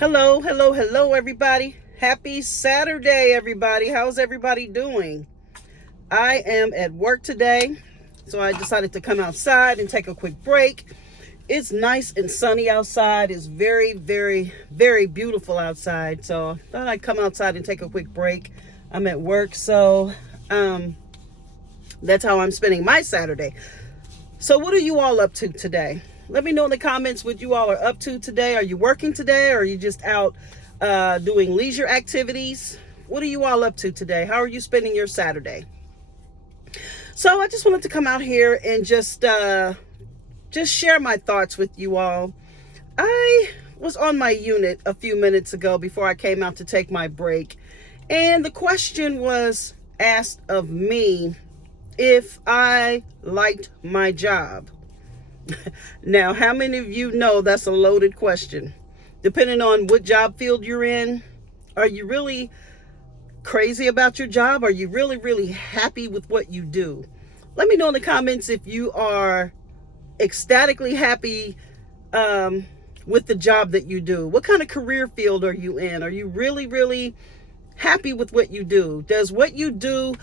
Hello, hello, hello, everybody. Happy Saturday, everybody. How's everybody doing? I am at work today, so I decided to come outside and take a quick break. It's nice and sunny outside. It's very, very, very beautiful outside. So I thought I'd come outside and take a quick break. I'm at work, so that's how I'm spending my Saturday. So what are you all up to today? Let me know in the comments what you all are up to today. Are you working today, or are you just out doing leisure activities? What are you all up to today? How are you spending your Saturday? So I just wanted to come out here and just share my thoughts with you all. I was on my unit a few minutes ago before I came out to take my break, and the question was asked of me if I liked my job. Now, how many of you know that's a loaded question? Depending on what job field you're in, are you really crazy about your job? Are you really, really happy with what you do? Let me know in the comments if you are ecstatically happy with the job that you do. What kind of career field are you in? Are you really, really happy with what you do? Does what you do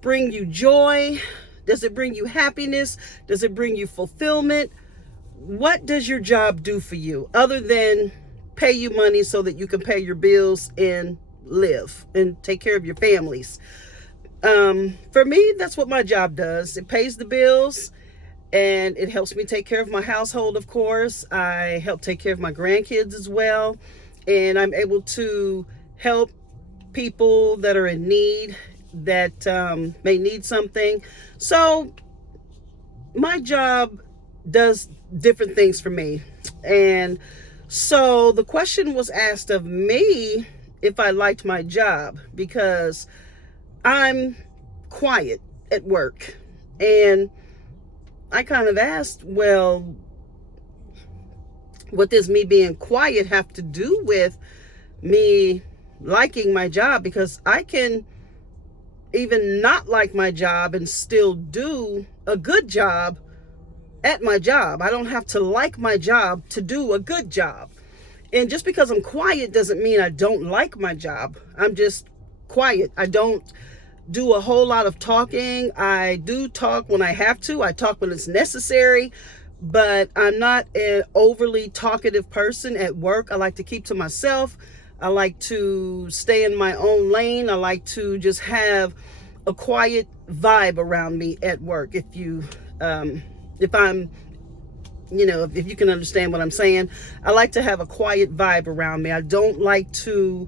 bring you joy? Does it bring you happiness? Does it bring you fulfillment? What does your job do for you other than pay you money so that you can pay your bills and live and take care of your families? For me, that's what my job does. It pays the bills and it helps me take care of my household, of course. I help take care of my grandkids as well. And I'm able to help people that are in need, that may need something. So my job does different things for me. And so the question was asked of me if I liked my job, because I'm quiet at work. And I kind of asked, well, what does me being quiet have to do with me liking my job? Because I can even not like my job and still do a good job at my job. I don't have to like my job to do a good job. And just because I'm quiet doesn't mean I don't like my job. I'm just quiet. I don't do a whole lot of talking. I do talk when I have to. I talk when it's necessary, but I'm not an overly talkative person at work. I like to keep to myself. I like to stay in my own lane. I like to just have a quiet vibe around me at work. If you can understand what I'm saying. I like to have a quiet vibe around me. I don't like to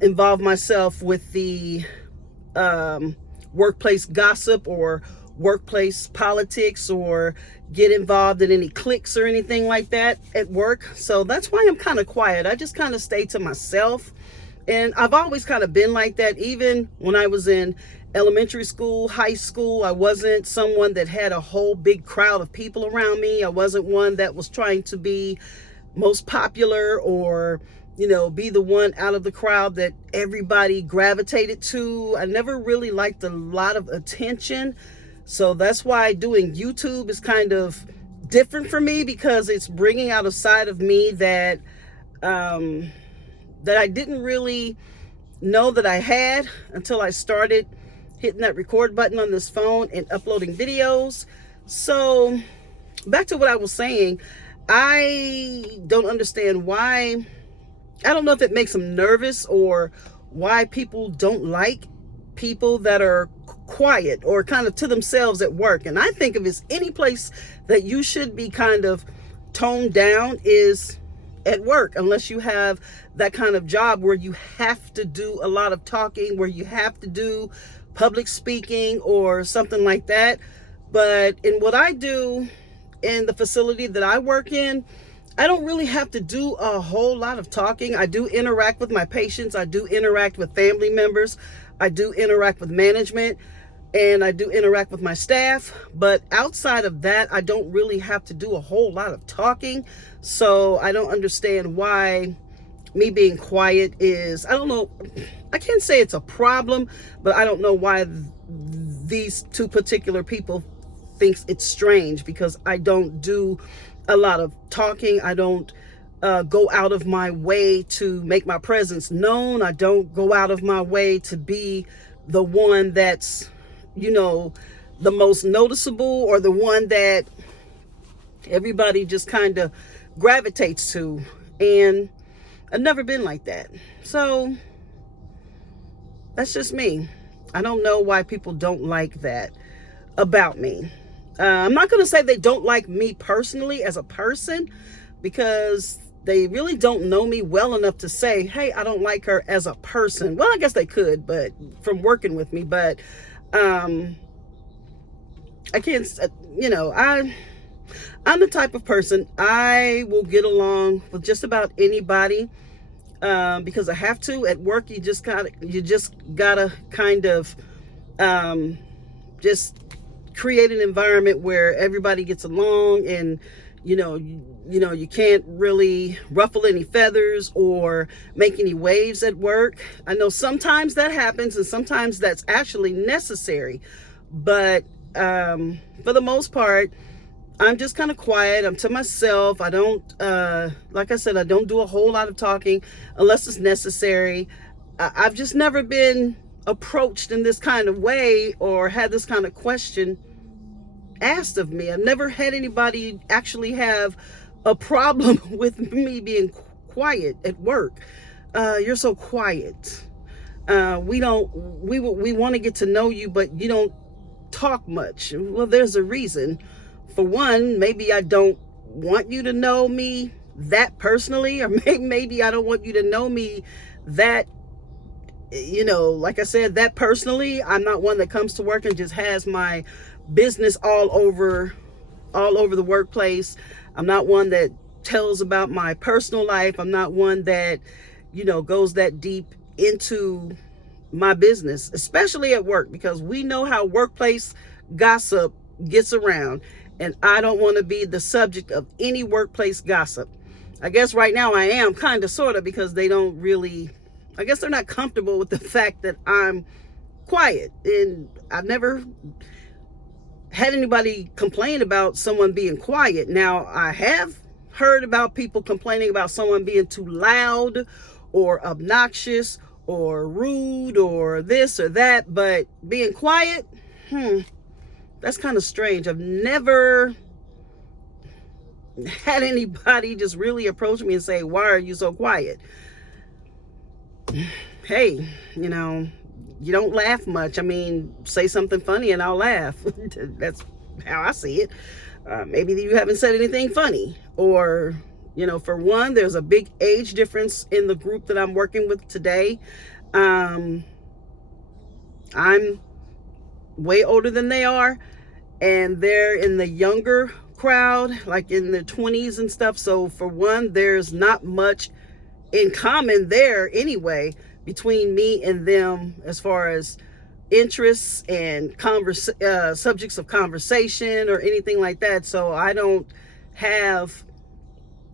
involve myself with the workplace gossip or workplace politics, or get involved in any cliques or anything like that at work. So that's why I'm kind of quiet. I just kind of stay to myself. And I've always kind of been like that. Even when I was in elementary school, high school, I wasn't someone that had a whole big crowd of people around me. I wasn't one that was trying to be most popular, or be the one out of the crowd that everybody gravitated to. I never really liked a lot of attention. So that's why doing YouTube is kind of different for me, because it's bringing out a side of me that I didn't really know that I had until I started hitting that record button on this phone and uploading videos. So back to what I was saying, I don't understand why. I don't know if it makes them nervous, or why people don't like people that are quiet or kind of to themselves at work. And I think if it's any place that you should be kind of toned down is at work, unless you have that kind of job where you have to do a lot of talking, where you have to do public speaking or something like that. But in what I do in the facility that I work in, I don't really have to do a whole lot of talking. I do interact with my patients. I do interact with family members. I do interact with management, and I do interact with my staff. But outside of that, I don't really have to do a whole lot of talking. So I don't understand why me being quiet is, I don't know, I can't say it's a problem, but I don't know why these two particular people thinks it's strange, because I don't do a lot of talking. I don't go out of my way to make my presence known. I don't go out of my way to be the one that's, the most noticeable, or the one that everybody just kind of gravitates to. And I've never been like that. So that's just me. I don't know why people don't like that about me. I'm not going to say they don't like me personally as a person, because they really don't know me well enough to say, hey, I don't like her as a person. Well, I guess they could, but from working with me. But I can't, I'm the type of person, I will get along with just about anybody, because I have to. At work, you just gotta kind of just create an environment where everybody gets along, and you can't really ruffle any feathers or make any waves at work. I know sometimes that happens, and sometimes that's actually necessary, but for the most part, I'm just kind of quiet. I'm to myself. I don't, like I said, I don't do a whole lot of talking unless it's necessary. I've just never been approached in this kind of way or had this kind of question asked of me. I've never had anybody actually have a problem with me being quiet at work. You're so quiet. We want to get to know you, but you don't talk much. Well, there's a reason. For one, maybe I don't want you to know me that personally, or maybe I don't want you to know me that, like I said, that personally. I'm not one that comes to work and just has my business all over the workplace. I'm not one that tells about my personal life. I'm not one that, goes that deep into my business, especially at work, because we know how workplace gossip gets around. And I don't want to be the subject of any workplace gossip. I guess right now I am, kind of, sort of, because they don't really, I guess they're not comfortable with the fact that I'm quiet. And I've never had anybody complain about someone being quiet. Now, I have heard about people complaining about someone being too loud or obnoxious or rude or this or that, but being quiet, that's kind of strange. I've never had anybody just really approach me and say, why are you so quiet? Hey, you don't laugh much. I mean, say something funny and I'll laugh. That's how I see it. Maybe you haven't said anything funny. Or, for one, there's a big age difference in the group that I'm working with today. I'm way older than they are, and they're in the younger crowd, like in their 20s and stuff. So for one, there's not much in common there anyway between me and them as far as interests and subjects of conversation or anything like that. So I don't have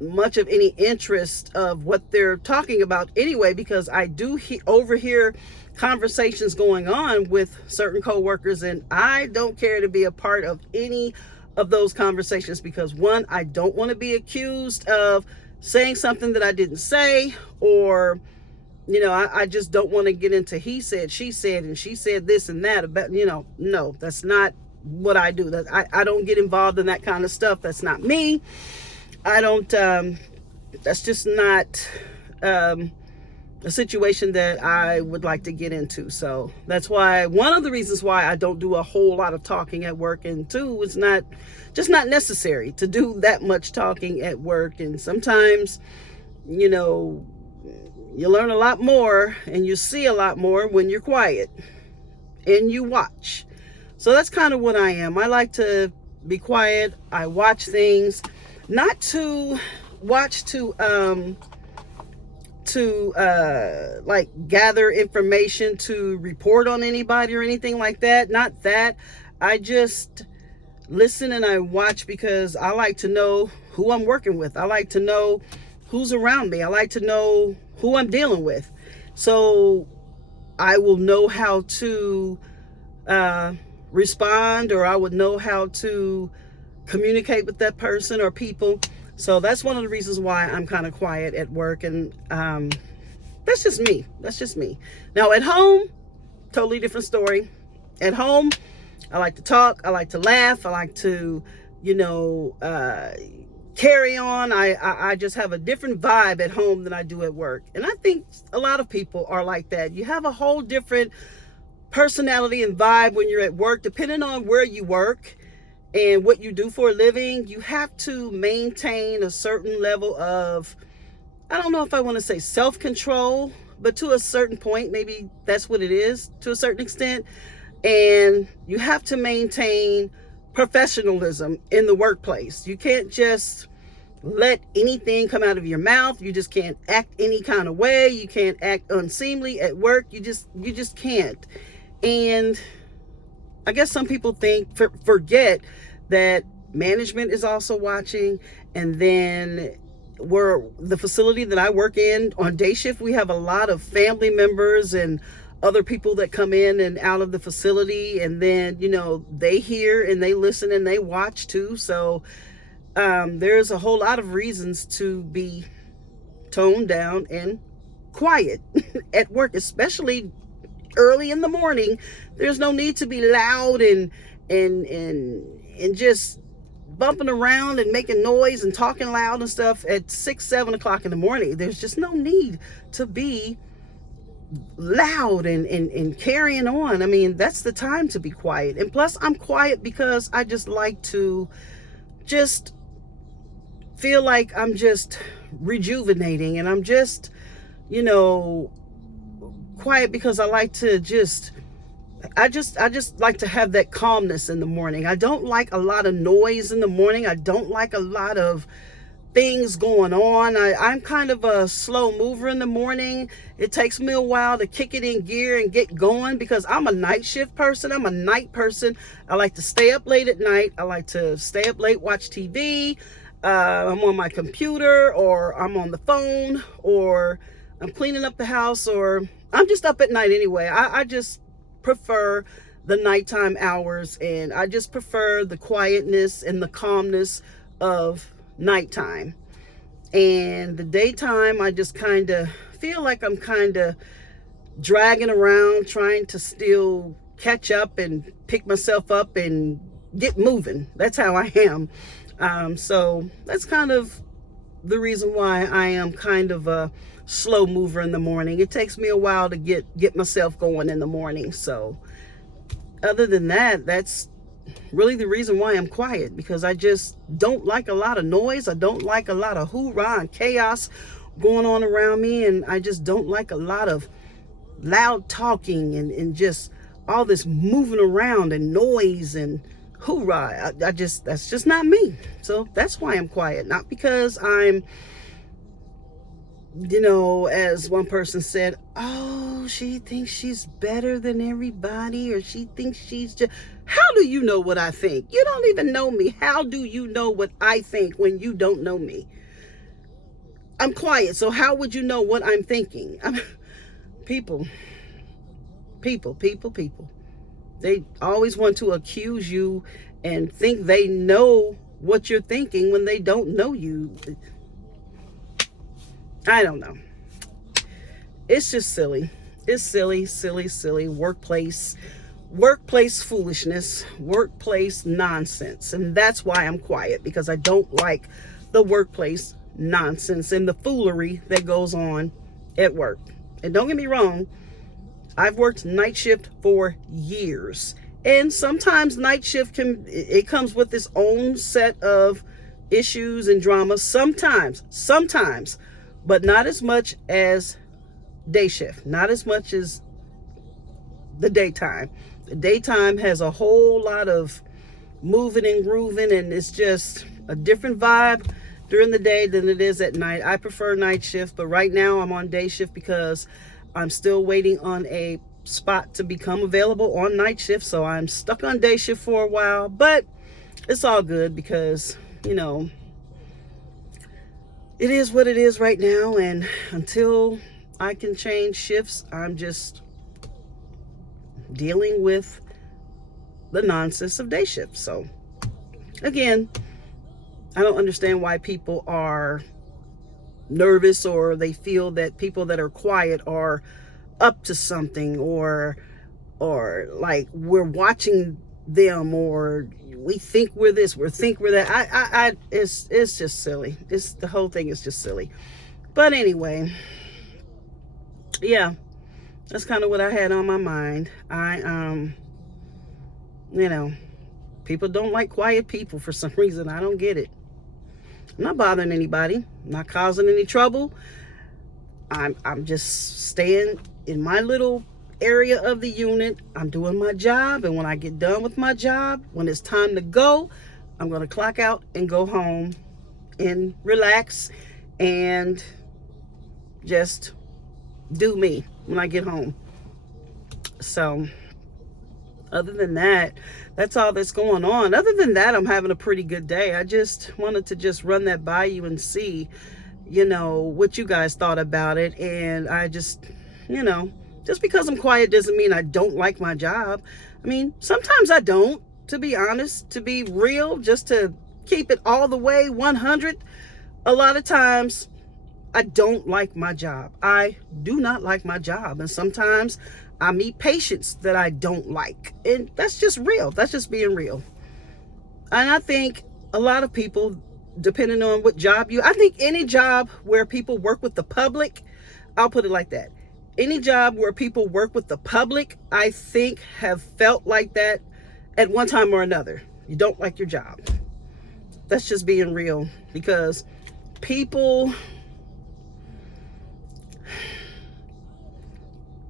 much of any interest of what they're talking about anyway, because I do overhear conversations going on with certain coworkers, and I don't care to be a part of any of those conversations, because one, I don't want to be accused of saying something that I didn't say, or I just don't want to get into he said, she said, and she said this and that about, no, that's not what I do. That I don't get involved in that kind of stuff. That's not me. I don't, that's just not a situation that I would like to get into. So that's why, one of the reasons why I don't do a whole lot of talking at work, and two, it's just not necessary to do that much talking at work. And sometimes, you learn a lot more and you see a lot more when you're quiet and you watch. So that's kind of what I am. I like to be quiet. I watch things, not to watch to like gather information to report on anybody or anything like that. Not that. I just listen and I watch because I like to know who I'm working with. I like to know who's around me. I like to know who I'm dealing with. So I will know how to respond, or I would know how to communicate with that person or people. So that's one of the reasons why I'm kind of quiet at work. And that's just me. That's just me. Now at home, totally different story. At home, I like to talk. I like to laugh. I like to, you know, carry on. I just have a different vibe at home than I do at work. And I think a lot of people are like that. You have a whole different personality and vibe when you're at work, depending on where you work and what you do for a living. You have to maintain a certain level of, I don't know if I want to say self-control, but to a certain point, maybe that's what it is to a certain extent. And you have to maintain professionalism in the workplace. You can't just let anything come out of your mouth. You just can't act any kind of way. You can't act unseemly at work. You just can't. And I guess some people forget that management is also watching. And then the facility that I work in on day shift, we have a lot of family members and other people that come in and out of the facility, and then, you know, they hear and they listen and they watch too. So there's a whole lot of reasons to be toned down and quiet at work, especially early in the morning. There's no need to be loud and just bumping around and making noise and talking loud and stuff at 6-7 o'clock in the morning. There's just no need to be loud and carrying on. I mean, that's the time to be quiet. And plus, I'm quiet because I just like to just feel like I'm just rejuvenating, and I'm just, you know, quiet because I like to I just like to have that calmness in the morning. I don't like a lot of noise in the morning. I don't like a lot of things going on. I'm kind of a slow mover in the morning. It takes me a while to kick it in gear and get going because I'm a night shift person. I'm a night person. I like to stay up late at night. I like to stay up late, watch TV. I'm on my computer, or I'm on the phone, or I'm cleaning up the house, or I'm just up at night anyway. I just prefer the nighttime hours, and I just prefer the quietness and the calmness of nighttime. And the daytime, I just kind of feel like I'm kind of dragging around, trying to still catch up and pick myself up and get moving. That's how I am. So that's kind of the reason why I am kind of a slow mover in the morning. It takes me a while to get myself going in the morning. So other than that, that's really the reason why I'm quiet, because I just don't like a lot of noise. I don't like a lot of hoorah and chaos going on around me, and I just don't like a lot of loud talking and just all this moving around and noise and hoorah. That's just not me. So that's why I'm quiet. Not because I'm, you know, as one person said, oh, she thinks she's better than everybody, or she thinks she's just... How do you know what I think? You don't even know me. How do you know what I think when you don't know me? I'm quiet, so how would you know what I'm thinking? People. They always want to accuse you and think they know what you're thinking when they don't know you. I don't know. It's just silly. It's silly workplace foolishness, workplace nonsense. And that's why I'm quiet, because I don't like the workplace nonsense and the foolery that goes on at work. And don't get me wrong, I've worked night shift for years. And sometimes night shift comes with its own set of issues and dramas. Sometimes, but not as much as day shift, not as much as the daytime. The daytime has a whole lot of moving and grooving, and it's just a different vibe during the day than it is at night. I prefer night shift, but right now I'm on day shift because I'm still waiting on a spot to become available on night shift. So I'm stuck on day shift for a while, but it's all good because, you know, it is what it is right now. And until I can change shifts, I'm just dealing with the nonsense of day shift. So again, I don't understand why people are nervous, or they feel that people that are quiet are up to something, or like we're watching them, or we think we're this, we think we're that. It's just silly. The whole thing is just silly. But anyway, yeah, that's kind of what I had on my mind. You know, people don't like quiet people for some reason. I don't get it. I'm not bothering anybody. I'm not causing any trouble. I'm just staying in my little area of the unit. I'm doing my job, and when I get done with my job, when it's time to go, I'm going to clock out and go home and relax and just do me when I get home. So other than that, that's all that's going on. Other than that, I'm having a pretty good day. I just wanted to just run that by you and see, what you guys thought about it. And I just, just because I'm quiet doesn't mean I don't like my job. I mean, sometimes I don't, to be honest, to be real, just to keep it all the way 100. A lot of times I don't like my job. I do not like my job. And sometimes I meet patients that I don't like. And that's just real. That's just being real. And I think a lot of people, depending on what job I think any job where people work with the public, I'll put it like that. Any job where people work with the public, I think have felt like that at one time or another. You don't like your job. That's just being real, because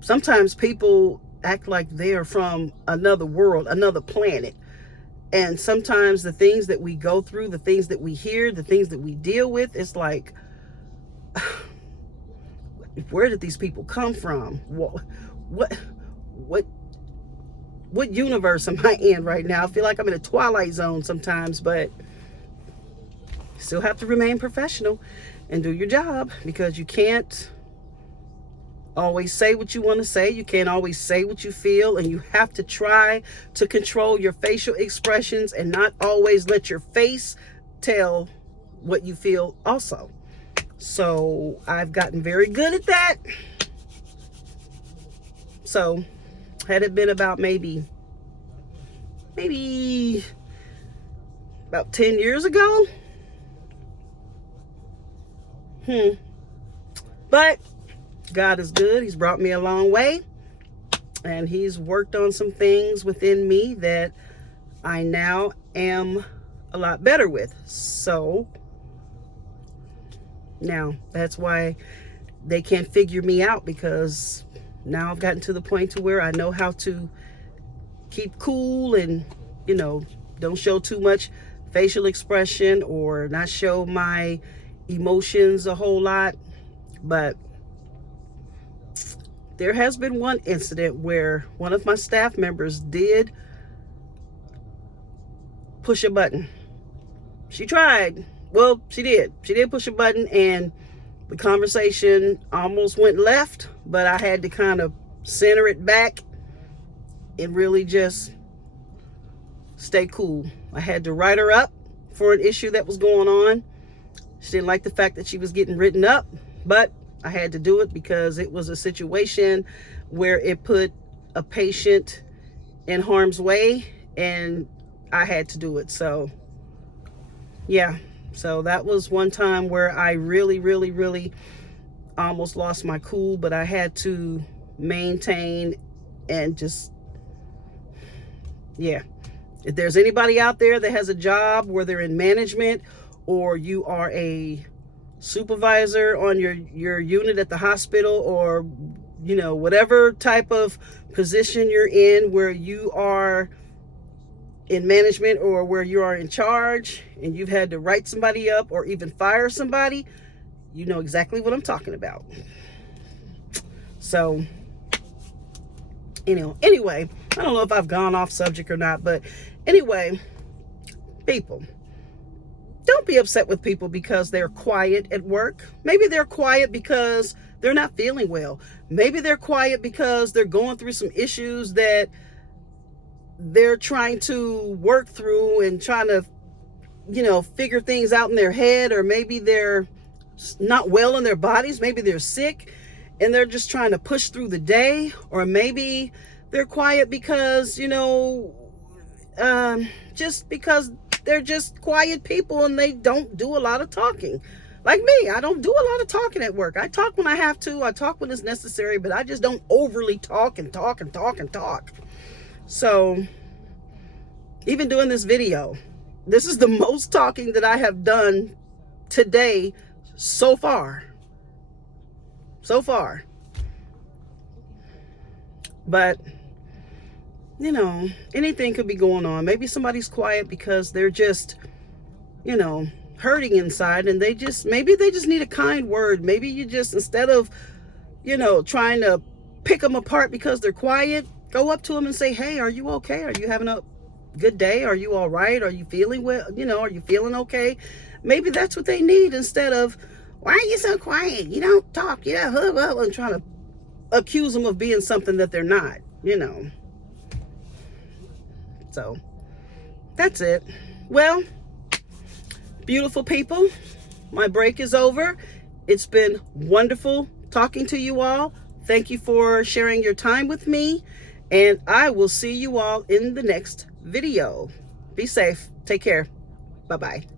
sometimes people act like they're from another world, another planet. And sometimes the things that we go through, the things that we hear, the things that we deal with, it's like, where did these people come from? What universe am I in right now? I feel like I'm in a Twilight Zone sometimes, but you still have to remain professional and do your job, because you can't always say what you want to say. You can't always say what you feel, and you have to try to control your facial expressions and not always let your face tell what you feel also. So I've gotten very good at that. So had it been about maybe about 10 years ago, but God is good. He's brought me a long way, and he's worked on some things within me that I now am a lot better with. So now that's why they can't figure me out, because now I've gotten to the point to where I know how to keep cool and, don't show too much facial expression or not show my emotions a whole lot. But there has been one incident where one of my staff members did push a button. She tried. Well, she did. She did push a button, and the conversation almost went left, but I had to kind of center it back and really just stay cool. I had to write her up for an issue that was going on. She didn't like the fact that she was getting written up, but I had to do it because it was a situation where it put a patient in harm's way, and I had to do it. So yeah, so that was one time where I really, really, really almost lost my cool, but I had to maintain and just, yeah. If there's anybody out there that has a job where they're in management, or you are a supervisor on your unit at the hospital, or whatever type of position you're in where you are in management or where you are in charge, and you've had to write somebody up or even fire somebody, you know exactly what I'm talking about. So anyway, I don't know if I've gone off subject or not, but anyway, people, don't be upset with people because they're quiet at work. Maybe they're quiet because they're not feeling well. Maybe they're quiet because they're going through some issues that they're trying to work through and trying to, figure things out in their head, or maybe they're not well in their bodies, maybe they're sick and they're just trying to push through the day, or maybe they're quiet because, just because they're just quiet people and they don't do a lot of talking. Like me, I don't do a lot of talking at work. I talk when I have to, I talk when it's necessary, but I just don't overly talk and talk and talk and talk. So even doing this video, this is the most talking that I have done today so far. But anything could be going on. Maybe somebody's quiet because they're just hurting inside, and maybe they just need a kind word. Maybe you just, instead of trying to pick them apart because they're quiet, go up to them and say, hey, are you okay? Are you having a good day? Are you all right? Are you feeling well? Are you feeling okay? Maybe that's what they need, instead of, why are you so quiet? You don't talk, and trying to accuse them of being something that they're not, So that's it. Well, beautiful people, my break is over. It's been wonderful talking to you all. Thank you for sharing your time with me, and I will see you all in the next video. Be safe. Take care. Bye-bye.